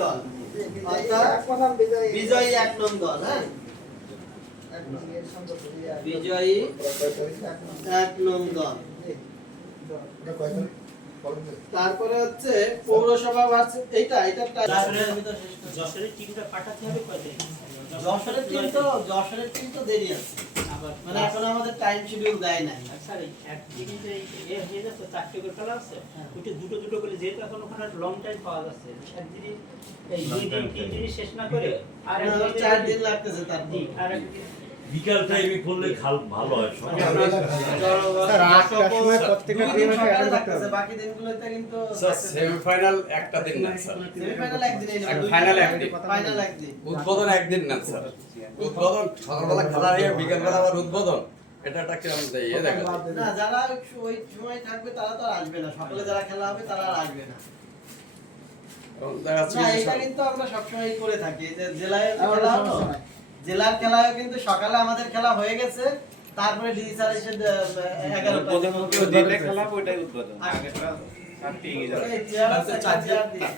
দল অর্থাৎ বিজয়ী এক নং দল। হ্যাঁ, বিজয়ী এক নং দল। তারপরে হচ্ছে পৌরসভা এইটা যশোরের টিমটা পাঠাতে হবে কয়দিন? যশোরের টিম তো দেরি আছে, মানে এখন আমাদের টাইম শিডিউল দেয় নাই। স্যার একদিন যে হয়ে যাচ্ছে 4টা করে খেলা আছে, ওইটা দুটো করে যেহেতু এখন ওখানে লং টাইম পাওয়া যাচ্ছে, একদিনই এই 2 দিন 3 দিন শেষ না করে আর 4 দিন লাগতেছে। তার আর একদিন বিকাল টাইমে করলে ভালো হয়। স্যার 8টার সময় প্রত্যেকটা টিম সকালে থাকতেছে, বাকি দিনগুলোতে কিন্তু স্যার সেমিফাইনাল একটা দিন না স্যার, সেমিফাইনাল একদিনই না, ফাইনাল একদিন, ফাইনাল একদিন, উদ্বোধন একদিন না স্যার। উদ্বোধন সকালবেলা খেলা হয়ে বিকেলবেলা আবার উদ্বোধন, এটা একটা কিরকম ইয়ে দেখা যায় না। যারা ওই সময় থাকবে তারা তো আর আসবে না, সকালে যারা খেলা হবে তারা আর আসবে না। দেখা যাচ্ছে না, এটা কিন্তু আমরা সবসময় করে থাকি যে জেলায় খেলা হলো, জেলার খেলায় কিন্তু সকালে আমাদের খেলা হয়ে গেছে, তারপরে ডিজিটাল এসে 11টা খেলা ওইটাই উদ্বোধন আগেটা আর পেয়ে যাবে। চেয়ার আছে, চেয়ার দিয়ে